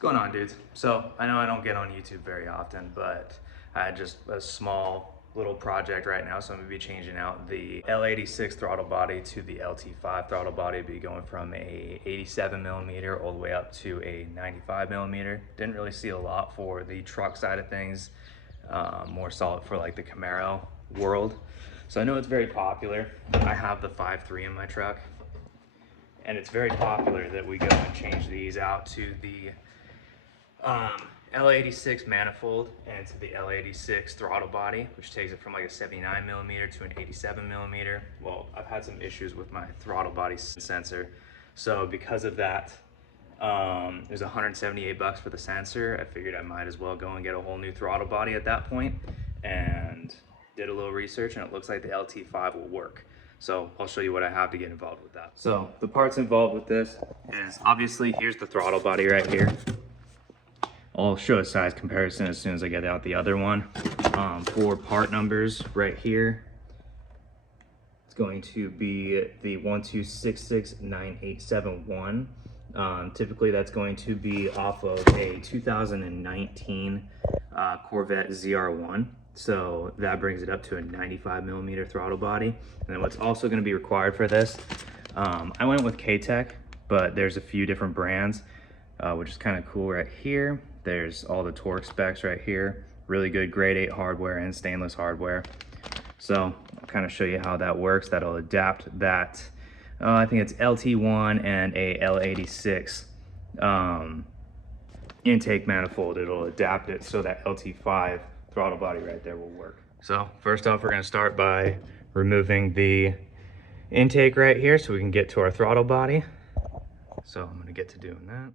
What's going on, dudes? So I know I don't get on YouTube very often, but I had just a small little project right now, so I'm gonna be changing out the L86 throttle body to the LT5 throttle body. Be going from a 87 millimeter all the way up to a 95 millimeter. Didn't really see a lot for the truck side of things, more solid for like the Camaro world. So I know it's very popular. I have the 5.3 in my truck, and it's very popular that we go and change these out to the L86 manifold and to the L86 throttle body, which takes it from like a 79 millimeter to an 87 millimeter. Well, I've had some issues with my throttle body sensor, so because of that, it was 178 bucks for the sensor. I figured I might as well go and get a whole new throttle body at that point, and did a little research, and it looks like the LT5 will work. So I'll show you what I have to get involved with that. So the parts involved with this is, obviously, here's the throttle body right here. I'll show a size comparison as soon as I get out the other one. For part numbers right here, it's going to be the 1266981. Typically that's going to be off of a 2019 Corvette ZR1. So that brings it up to a 95 millimeter throttle body. And then what's also going to be required for this, I went with Katech, but there's a few different brands, which is kind of cool right here. There's all the torque specs right here. Really good grade 8 hardware and stainless hardware. So I'll kind of show you how that works. That'll adapt that, I think it's LT1 and a L86 intake manifold. It'll adapt it so that LT5 throttle body right there will work. So first off, we're going to start by removing the intake right here so we can get to our throttle body. So I'm going to get to doing that.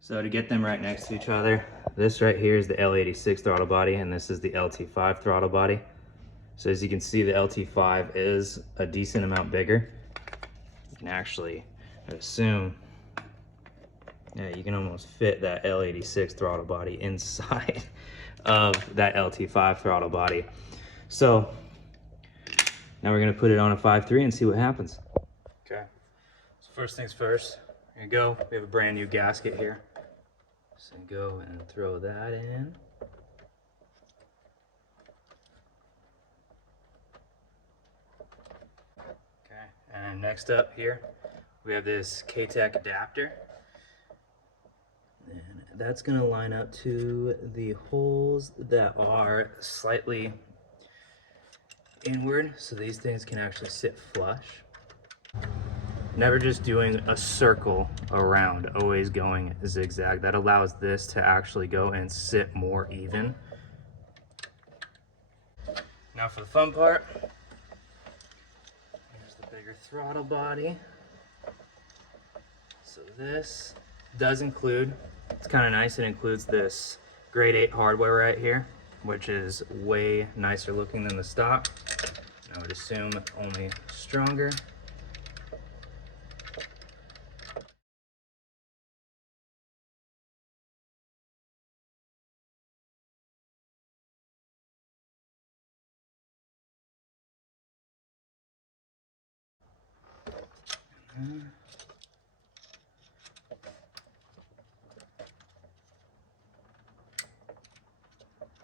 So to get them right next to each other, this right here is the L86 throttle body, and this is the LT5 throttle body. So as you can see, the LT5 is a decent amount bigger. You can actually assume, yeah, you can almost fit that L86 throttle body inside of that LT5 throttle body. So now we're gonna put it on a 5.3 and see what happens. Okay, so first things first, here you go. We have a brand new gasket here. So go and throw that in. Okay, and next up here, we have this Katech adapter. And that's gonna line up to the holes that are slightly inward, so these things can actually sit flush. Never just doing a circle around, always going zigzag. That allows this to actually go and sit more even. Now for the fun part, here's the bigger throttle body. So this does include, it's kind of nice, it includes this grade 8 hardware right here, which is way nicer looking than the stock. I would assume only stronger.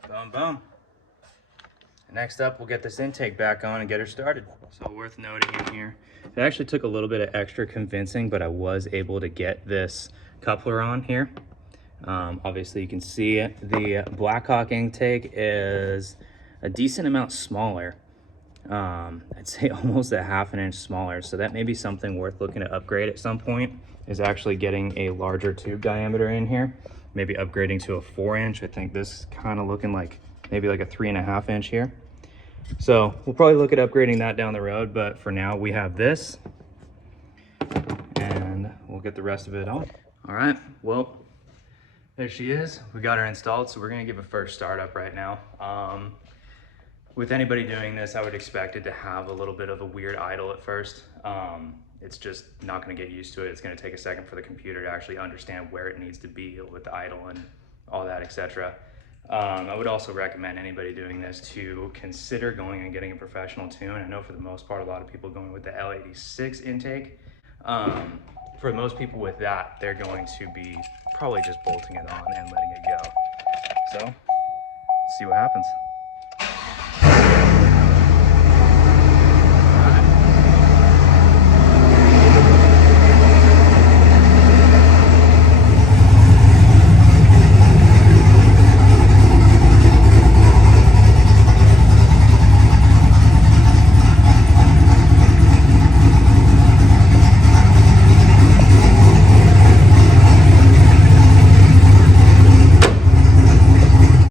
Boom, boom. Next up, we'll get this intake back on and get her started. So worth noting in here, it actually took a little bit of extra convincing, but I was able to get this coupler on here. Obviously you can see the Blackhawk intake is a decent amount smaller. I'd say almost a ½ inch smaller. So that may be something worth looking to upgrade at some point, is actually getting a larger tube diameter in here. Maybe upgrading to a 4-inch. I think this is kind of looking like maybe like a 3.5 inch here. So we'll probably look at upgrading that down the road, but for now we have this and we'll get the rest of it on. All right, well, there she is. We got her installed, so we're gonna give a first startup right now. With anybody doing this, I would expect it to have a little bit of a weird idle at first. It's just not gonna get used to it. It's gonna take a second for the computer to actually understand where it needs to be with the idle and all that, etc. I would also recommend anybody doing this to consider going and getting a professional tune. I know for the most part, a lot of people going with the L86 intake. For most people with that, they're going to be probably just bolting it on and letting it go. So, see what happens.